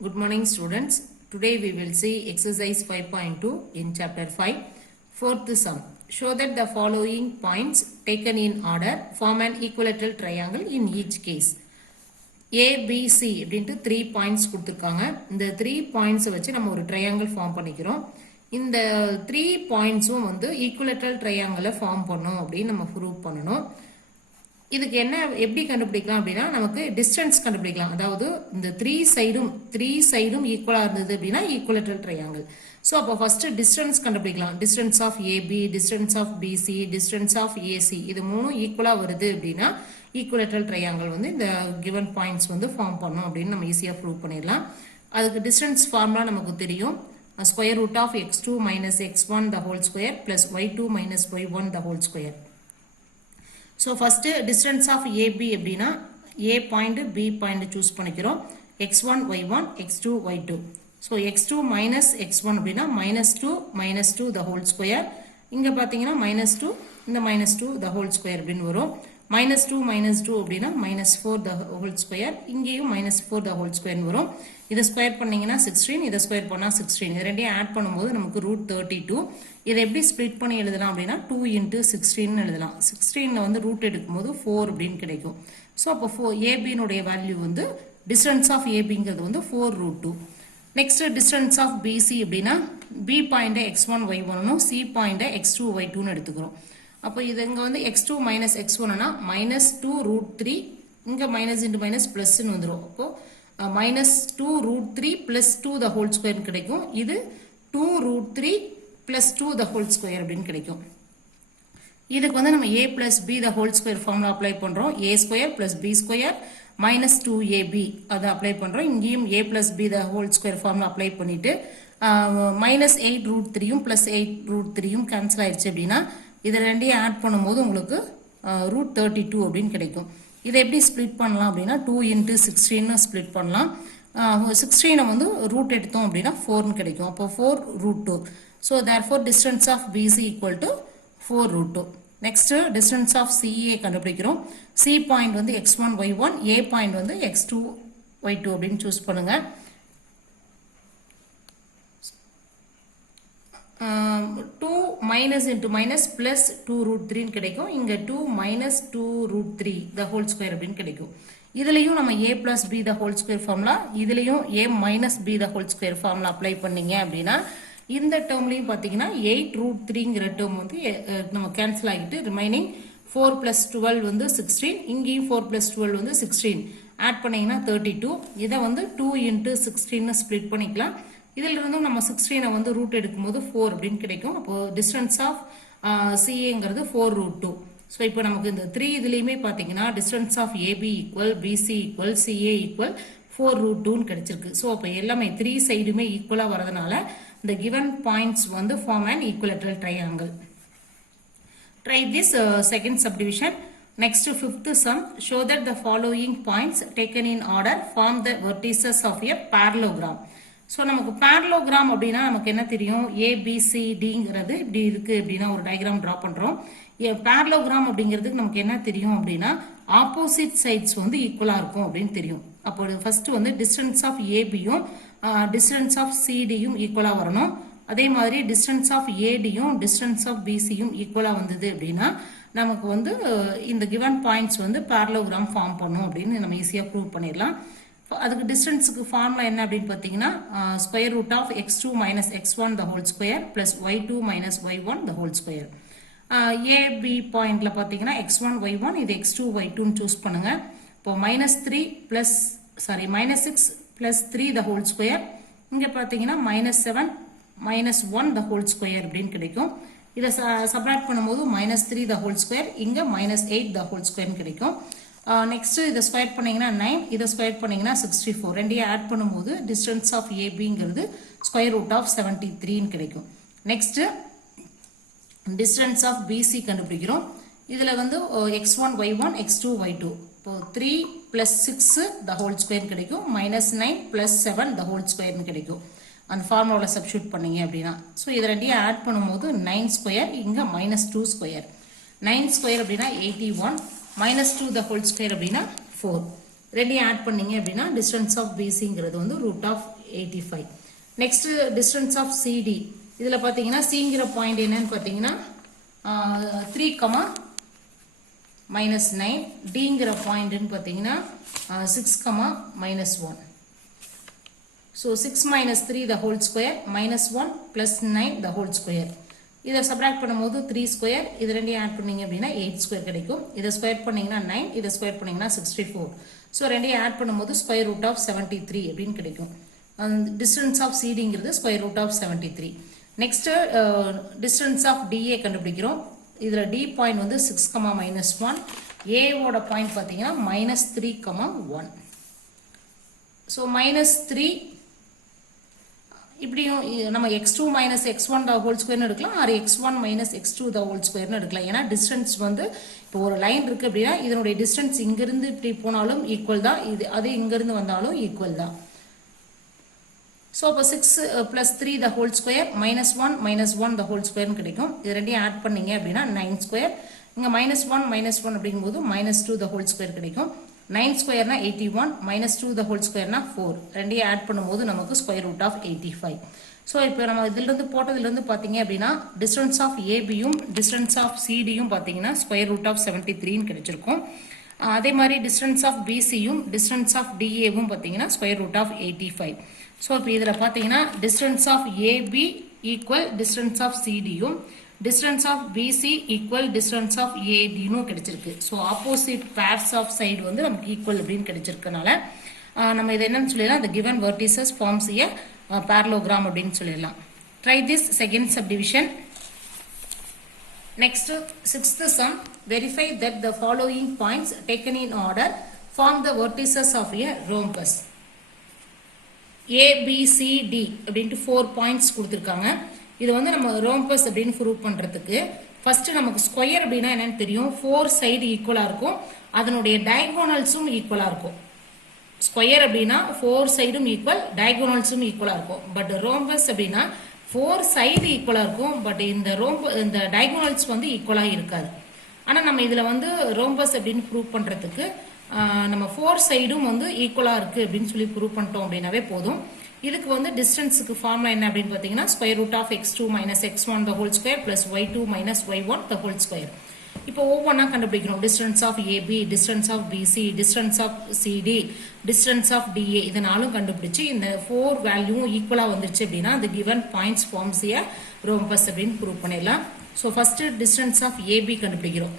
Good morning students. Today we will see exercise 5.2 in chapter 5. Fourth sum. Show that the following points taken in order form an equilateral triangle in each case. A, B, C அப்படின்ட்டு 3 points கொடுத்துருக்காங்க. இந்த 3 points வச்சு நம்ம ஒரு triangle form பண்ணிக்கிறோம். இந்த 3 pointsம் வந்து equilateral triangle form பண்ணும் அப்படின்னு நம்ம prove பண்ணணும். இதுக்கு என்ன எப்படி கண்டுபிடிக்கலாம் அப்படின்னா நமக்கு டிஸ்டன்ஸ் கண்டுபிடிக்கலாம். அதாவது இந்த த்ரீ சைடும் ஈக்குவலா இருந்தது அப்படின்னா ஈக்குவலேட்டரல் ட்ரையாங்கிள். ஸோ அப்போ ஃபர்ஸ்ட் டிஸ்டன்ஸ் கண்டுபிடிக்கலாம். Distance of AB, distance of BC, distance of AC, இது மூணும் ஈக்குவலா வருது அப்படின்னா ஈக்குவலேட்டரல் ட்ரையாங்கிள் வந்து இந்த கிவன் பாயிண்ட்ஸ் வந்து ஃபார்ம் பண்ணும் அப்படின்னு நம்ம ஈஸியாக ப்ரூவ் பண்ணிடலாம். அதுக்கு டிஸ்டன்ஸ் ஃபார்முலா நமக்கு தெரியும். Square root of x2 minus x1 the whole square plus y2 minus y1 the whole square. So first distance of AB அப்படின்னா A point B point choose பண்ணிக்கிறோம். x1 y1 x2 y2. So x2 minus x1 அப்படின்னா minus 2 the whole square. இங்க பாத்தீங்கன்னா minus 2 இந்த minus 2 the whole square அப்படின்னு வரும். minus 2 அப்படின்னா minus 4 the whole square. இங்கேயும் minus 4 the whole square வரும். இதை ஸ்கொயர் பண்ணீங்கன்னா 16, இதை ஸ்கொயர் பண்ணா 16. இது ரெண்டையும் ஆட் பண்ணும்போது நமக்கு ரூட் 32. இதை எப்படி ஸ்ப்ளிட் பண்ணி எழுதலாம் அப்படின்னா 2 into 16 எழுதலாம். 16ல வந்து ரூட் எடுக்கும்போது 4 அப்படின்னு கிடைக்கும். ஸோ அப்போ ஏபியினுடைய வேல்யூ வந்து டிஸ்டன்ஸ் ஆஃப் ஏபிங்கிறது வந்து 4 root 2. Next distance of BC அப்படின்னா B point x1 y1 C point x2 y2 எடுத்துக்கிறோம். அப்போ இது இங்கே வந்து x2 மைனஸ் x1னா மைனஸ் 2 root 3, இங்கே மைனஸ் இன்ட்டு மைனஸ் ப்ளஸ்ன்னு வந்துடும். அப்போ minus 2 root 3 plus 2 the whole square கிடைக்கும். இது 2 root 3 plus 2 the whole square அப்படின்னு கிடைக்கும். இதுக்கு வந்து நம்ம a plus B the whole square formula apply பண்ணுறோம். a square plus B square minus 2ab அதை அப்ளை பண்ணுறோம். இங்கேயும் a plus B the whole square formula apply பண்ணிட்டு மைனஸ் 8 root 3யும் பிளஸ் 8 root 3யும் கேன்சல் ஆயிடுச்சு அப்படின்னா இதை ரெண்டையும் ஆட் பண்ணும்போது உங்களுக்கு ரூட் 32 அப்படின்னு கிடைக்கும். இதை எப்படி ஸ்ப்ளிட் பண்ணலாம் அப்படின்னா 2 into 16 ஸ்ப்ளிட் பண்ணலாம். 16 வந்து ரூட் எடுத்தோம் அப்படின்னா 4 கிடைக்கும். அப்போ 4 root 2. So therefore distance of BC equal to 4 root 2. Next distance of CA கண்டுபிடிக்கிறோம். C பாயிண்ட் வந்து x1 y1, A பாயிண்ட் வந்து x2 y2 அப்படின்னு சூஸ் பண்ணுங்க. 2 minus into minus plus 2 root 3 கிடைக்கும். இங்கே 2 minus 2 root 3 the whole square அப்படின்னு கிடைக்கும். இதுலையும் நம்ம a plus B the whole square formula, இதுலையும் a minus B the whole square formula apply பண்ணீங்க அப்படின்னா இந்த டேர்ம்லையும் பார்த்தீங்கன்னா 8 root 3ங்கிற டேர்ம் வந்து நம்ம கேன்சல் ஆகிட்டு ரிமைனிங் 4 plus 12 வந்து 16, இங்கேயும் 4 plus 12 வந்து 16 ஆட் பண்ணிங்கன்னா 32. இதை வந்து 2 into 16 ஸ்ப்ளிட் பண்ணிக்கலாம். இதில் இருந்தும் நம்ம 16 வந்து ரூட் எடுக்கும்போது 4 அப்படின்னு கிடைக்கும். அப்போ டிஸ்டன்ஸ் ஆஃப் சிஏங்கிறது 4 root 2. ஸோ இப்போ நமக்கு இந்த 3 இதுலேயுமே பார்த்தீங்கன்னா distance of AB equal BC equal CA equal 4 root 2ன்னு கிடைச்சிருக்கு. ஸோ அப்போ எல்லாமே 3 சைடுமே ஈக்குவலாக வரதுனால the given points வந்து form an equilateral triangle. Try this second subdivision. Next fifth sum. Show that the following points taken in order form the vertices of a parallelogram. So நமக்கு parallelogram அப்படின்னா நமக்கு என்ன தெரியும், ABCDங்கிறது இப்படி இருக்கு அப்படின்னா ஒரு டயக்ராம் ட்ரா பண்ணுறோம். parallelogram அப்படிங்கிறதுக்கு நமக்கு என்ன தெரியும் அப்படின்னா ஆப்போசிட் சைட்ஸ் வந்து ஈக்குவலாக இருக்கும் அப்படின்னு தெரியும். அப்போ ஃபர்ஸ்ட் வந்து டிஸ்டன்ஸ் ஆஃப் ஏபியும் டிஸ்டன்ஸ் ஆஃப் சிடியும் ஈக்குவலாக வரணும். அதே மாதிரி டிஸ்டன்ஸ் ஆஃப் ஏடியும் டிஸ்டன்ஸ் ஆஃப் பிசியும் ஈக்குவலாக வந்தது அப்படின்னா நமக்கு வந்து இந்த கிவன் பாயிண்ட்ஸ் வந்து parallelogram ஃபார்ம் பண்ணும் அப்படின்னு நம்ம ஈஸியாக ப்ரூவ் பண்ணிடலாம். அதுக்கு டிஸ்டன்ஸுக்கு ஃபார்முலா என்ன அப்படின்னு பார்த்தீங்கன்னா square root of x2 minus x1 the whole square plus y2 minus y1 the whole square. AB பாயிண்ட்ல பார்த்தீங்கன்னா x1 y1 இது x2 y2ன்னு சூஸ் பண்ணுங்க. இப்போ minus 6 plus 3 the whole square, இங்கே பார்த்தீங்கன்னா மைனஸ் 7 மைனஸ் 1 த ஹோல் ஸ்கொயர் அப்படின்னு கிடைக்கும். இதை சப்ராக்ட் பண்ணும்போது மைனஸ் 3 த ஹோல் ஸ்கொயர், இங்கே மைனஸ் 8 த ஹோல் ஸ்கொயர்னு கிடைக்கும். நெக்ஸ்ட் இதை ஸ்கொயர் பண்ணீங்கன்னா 9, இதை ஸ்கொயர் பண்ணீங்கன்னா 64. ரெண்டையும் ஆட் பண்ணும்போது டிஸ்டன்ஸ் ஆஃப் ஏபிங்கிறது ஸ்கொயர் ரூட் ஆஃப் 73ன்னு கிடைக்கும். நெக்ஸ்ட் டிஸ்டன்ஸ் ஆஃப் பிசி கண்டுபிடிக்கிறோம். இதில் வந்து x1 y1 x2 y2. இப்போ 3 plus 6 the whole square கிடைக்கும். Minus 9 plus 7 the whole square கிடைக்கும். அந்த ஃபார்முலாவில் சப்ஸ்டியூட் பண்ணீங்க அப்படின்னா ஸோ இதை ரெண்டையும் ஆட் பண்ணும்போது 9 ஸ்கொயர், இங்கே மைனஸ் 2 ஸ்கொயர். 9 ஸ்கொயர் அப்படின்னா 81, மைனஸ் 2 the whole square அப்படின்னா 4. ரெண்டையும் ஆட் பண்ணீங்க அப்படின்னா டிஸ்டன்ஸ் ஆஃப் பிசிங்கிறது வந்து root of 85. Next distance of CD. இதில் பார்த்தீங்கன்னா சிங்கிற பாயிண்ட் என்னன்னு பார்த்தீங்கன்னா 3, -9. டிங்கிற பாயிண்ட்னு பார்த்தீங்கன்னா 6, -1. So 6 minus 3 the whole square minus 1 plus 9 the whole square. இதை சப்ராக்ட் பண்ணும்போது 3 ஸ்கொயர், இது ரெண்டையும் ஆட் பண்ணீங்க அப்படின்னா 8 ஸ்கொயர் கிடைக்கும். இதை ஸ்கொயர் பண்ணீங்கன்னா 9, இதை ஸ்கொயர் பண்ணீங்கன்னா 64. ஸோ ரெண்டையும் ஆட் பண்ணும்போது ஸ்கொயர் ரூட் ஆஃப் 73 அப்படின்னு கிடைக்கும். டிஸ்டன்ஸ் ஆஃப் சிடிங்கிறது square root of 73. Next distance of DA கண்டுபிடிக்கிறோம். இதில் டி பாயிண்ட் வந்து 6, -1. ஏவோட பாயிண்ட் பார்த்தீங்கன்னா -3, -1. ஸோ -3 இப்படியும் நம்ம x2 minus x1 the whole square எடுக்கலாம், R x1 minus x2 the whole square எடுக்கலாம். ஏன்னா டிஸ்டன்ஸ் வந்து இப்போ ஒரு லைன் இருக்கு அப்படின்னா இதனுடைய டிஸ்டன்ஸ் இங்கிருந்து இப்படி போனாலும் ஈக்குவல் தான், அது இங்கிருந்து வந்தாலும் ஈக்குவல் தான். ஸோ அப்போ 6 plus 3 the whole square -1 -1 the whole square கிடைக்கும். இது ரெண்டையும் ஆட் பண்ணீங்க அப்படின்னா 9 ஸ்கொயர். இங்கே -1 -1 அப்படிங்கும்போது -2 the whole square கிடைக்கும். 9 ஸ்கொயர்னா 81, -2 the whole squareனா 4. ரெண்டையும் ஆட் பண்ணும்போது நமக்கு ஸ்கொயர் ரூட் ஆஃப் 85. ஸோ இப்போ நம்ம இதிலிருந்து போட்டதுலேருந்து பார்த்தீங்க அப்படின்னா டிஸ்டன்ஸ் ஆஃப் ஏபியும் டிஸ்டன்ஸ் ஆஃப் சிடியும் பார்த்தீங்கன்னா ஸ்கொயர் ரூட் ஆஃப் 73ன்னு கிடைச்சிருக்கும். அதே மாதிரி டிஸ்டன்ஸ் ஆஃப் பிசியும் டிஸ்டன்ஸ் ஆஃப் டிஏவும் பார்த்தீங்கன்னா ஸ்கொயர் ரூட் ஆஃப் 85. ஸோ இப்போ இதில் பார்த்தீங்கன்னா distance of AB equal distance of சிடியும் distance of BC equal distance of AD கிடைச்சிருக்கு. So opposite pairs of side வந்து நமக்கு ஈக்குவல் அப்படின்னு கிடைச்சிருக்கனால நம்ம இதை என்னன்னு சொல்லிடலாம், the given vertices forms a parallelogram அப்படின்னு சொல்லிடலாம். Try this second subdivision. Next, sixth sum. Verify that the following points taken in order form the vertices of a rhombus. A, B, C, D அப்படின்ட்டு 4 points கொடுத்துருக்காங்க. இது வந்து நம்ம rhombus அப்படின்னு prove பண்ணுறதுக்கு first நமக்கு ஸ்கொயர் அப்படின்னா என்னன்னு தெரியும், 4 சைடு ஈக்குவலாக இருக்கும், அதனுடைய டயகோனல்ஸும் ஈக்குவலாக இருக்கும். ஸ்கொயர் அப்படின்னா 4 சைடும் ஈக்குவல், டயகோனல்ஸும் ஈக்குவலாக இருக்கும். பட் ரோம்பஸ் அப்படின்னா 4 சைடு ஈக்குவலாக இருக்கும், பட் இந்த டயகோனல்ஸ் வந்து ஈக்குவலாக இருக்காது. ஆனால் நம்ம இதில் வந்து ரோம்பஸ் அப்படின்னு ப்ரூவ் பண்ணுறதுக்கு நம்ம 4 சைடும் வந்து ஈக்குவலாக இருக்குது அப்படின்னு சொல்லி ப்ரூவ் பண்ணிட்டோம் அப்படின்னாவே போதும். இதுக்கு வந்து டிஸ்டன்ஸுக்கு ஃபார்முலா என்ன அப்படின்னு பார்த்தீங்கன்னா square root of x2 minus x1 the whole square plus y2 minus y1 the whole square. இப்போ ஒவ்வொன்றா கண்டுபிடிக்கணும். Distance of AB, distance of BC, distance of CD, distance of DA, இதனாலும் கண்டுபிடிச்சு இந்த 4 வேல்யூவும் ஈக்குவலாக வந்துருச்சு அப்படின்னா the given points forms a rhombus அப்படின்னு ப்ரூவ் பண்ணிடலாம். So first distance of AB கண்டுபிடிக்கிறோம்.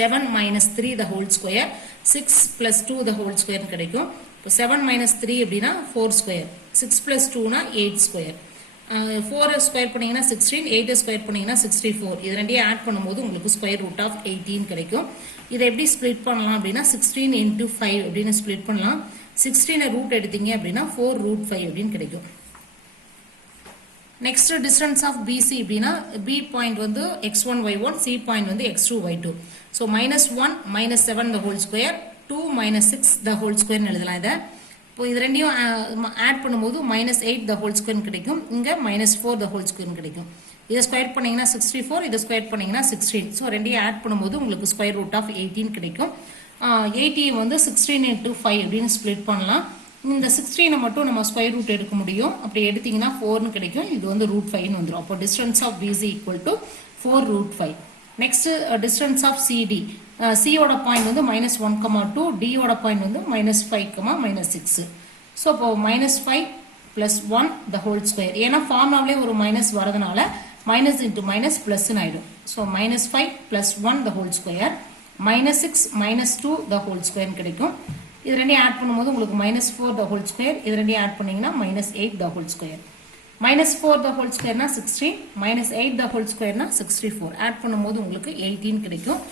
7 minus 3 the whole square, 6 plus 2 the whole square கிடைக்கும். இப்போ 7 minus 3 அப்படின்னா 4 ஸ்கொயர், 6 plus 2னா 8 ஸ்கொயர். 4 ஸ்கொயர் பண்ணிங்கன்னா 16, 8 ஸ்கொயர் பண்ணிங்கன்னா 64. இது ரெண்டையும் ஆட் பண்ணும்போது உங்களுக்கு ஸ்கொயர் ரூட் ஆஃப் 18 கிடைக்கும். இதை எப்படி ஸ்ப்ளிட் பண்ணலாம் அப்படின்னா 16 into 5 அப்படின்னு ஸ்ப்ளிட் பண்ணலாம். 16 ரூட் எடுத்தீங்க அப்படின்னா 4 root 5 அப்படின்னு கிடைக்கும். நெக்ஸ்ட் டிஸ்டன்ஸ் ஆஃப் பிசி அப்படின்னா பி பாயிண்ட் வந்து x1 y1, சி பாயிண்ட் வந்து x2 y2. So -1 -7 the whole square, 2 minus 6 the whole square எழுதலாம். இதை இப்போ இது ரெண்டையும் ஆட் பண்ணும்போது -8 the whole square கிடைக்கும், இங்கே -4 the whole square கிடைக்கும். இதை ஸ்கொயர் பண்ணிங்கன்னா 64, இதை ஸ்கொயர் பண்ணிங்கன்னா 16. ஸோ ரெண்டையும் ஆட் பண்ணும்போது உங்களுக்கு ஸ்கொயர் ரூட் ஆஃப் 18 கிடைக்கும். 80 வந்து 16 into 5 அப்படின்னு ஸ்ப்ளிட் பண்ணலாம். இந்த 16 மட்டும் நம்ம ஸ்கொயர் ரூட் எடுக்க முடியும். அப்படி எடுத்தீங்கன்னா 4னு கிடைக்கும், இது வந்து √5ன்னு வந்துடும். அப்போ distance of BC equal to 4 √5. Next distance of CD. சியோட பாயிண்ட் வந்து -1, 2, டியோட பாயிண்ட் வந்து -5, -6. ஸோ இப்போ -5 plus 1 the whole square. ஏன்னா ஃபார்முலாவிலே ஒரு மைனஸ் வரதுனால மைனஸ் இன்ட்டு மைனஸ் ப்ளஸ்ன்னு ஆகிடும். So -5 plus 1 the whole square, -6 -2 the whole square கிடைக்கும். இது ரெண்டையும் ஆட் பண்ணும்போது உங்களுக்கு -4 the whole square, இது ரெண்டையும் ஆட் பண்ணிங்கன்னா -8 the whole square. -4 the whole squareனா 16, -8 the whole squareனா 64. ஆட் பண்ணும்போது உங்களுக்கு 18 கிடைக்கும்.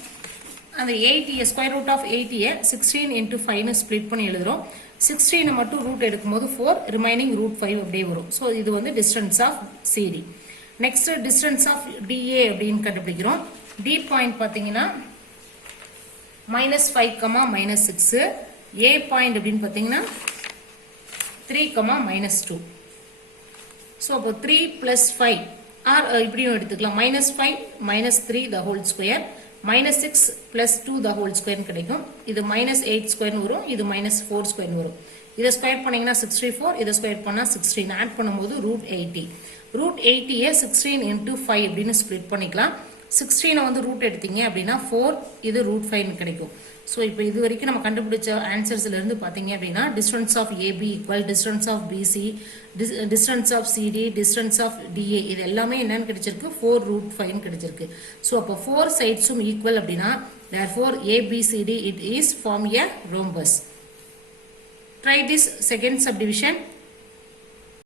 அந்த 80 ஸ்கொயர் ரூட் ஆஃப் 80 16 into 5னு ஸ்ப்ளிட் பண்ணி எழுதுறோம். 16 மட்டும் ரூட் எடுக்கும்போது 4, ரிமைனிங் √5 அப்படியே வரும். ஸோ இது வந்து distance of CD. Next distance of DA அப்படின்னு கண்டுபிடிக்கிறோம். டி பாயிண்ட் பார்த்தீங்கன்னா -5, -6. ஏ பாயிண்ட் அப்படின்னு பார்த்தீங்கன்னா 3, -2. ஸோ அப்போ 3 + 5 ஆர் இப்படியும் எடுத்துக்கலாம். -5 -3 the whole square minus 6 plus 2 the whole square கிடைக்கும். இது minus 8 square வரும், இது minus 4 square வரும். இதை ஸ்கொயர் பண்ணீங்கன்னா 64, இதை ஸ்கொயர் பண்ணா 16, ஆட் பண்ணும்போது root 80. root 80 16 into 5 அப்படின்னு ஸ்ப்ளிட் பண்ணிக்கலாம். 16 வந்து ரூட் எடுத்தீங்க அப்படின்னா 4, இது root 5 கிடைக்கும். ஸோ இப்போ இது வரைக்கும் நம்ம கண்டுபிடிச்ச ஆன்சர்ஸ்ல இருந்து பார்த்தீங்க அப்படின்னா distance of AB equal distance of BC, distance of CD, distance of DA, இது எல்லாமே என்னன்னு கிடைச்சிருக்கு 4 root 5 கிடைச்சிருக்கு. ஸோ அப்போ 4 சைட்ஸும் ஈக்குவல் அப்படின்னா therefore ABCD it is form a rhombus. Try this second subdivision.